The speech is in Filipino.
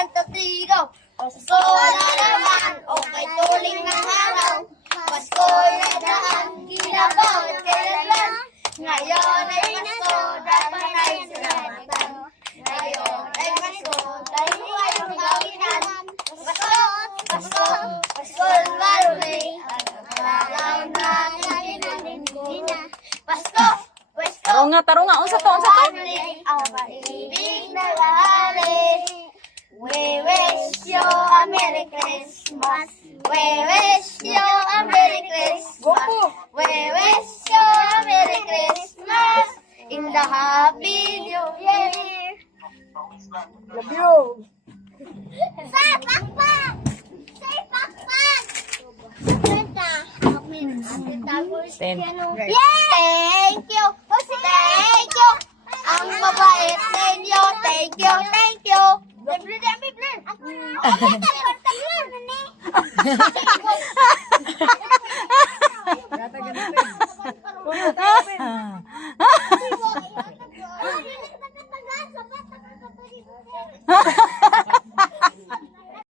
1, 2, 3, go! Pasko na naman, okay tuling ng araw. Pasko'y nadaan, ginabawat kailanman. Ngayon ay Pasko, dapat ay salamatan. Ngayon ay Pasko, tayo ay magawinan. Pasko, Pasko, Pasko ang marumi. At ang natin ginanina. Pasko, Pasko, Tarunga, unsa to? ang pag-ibig na lahari. We wish you a Merry Christmas. We wish you a Merry Christmas. We wish you a Merry Christmas in the Happy New Year. Love you. Sa pakpak! Sa pakpak! Ganda. Ten. Thank you! Thank you! Ang mabait ninyo. Thank you! Thank you! Gata ganun.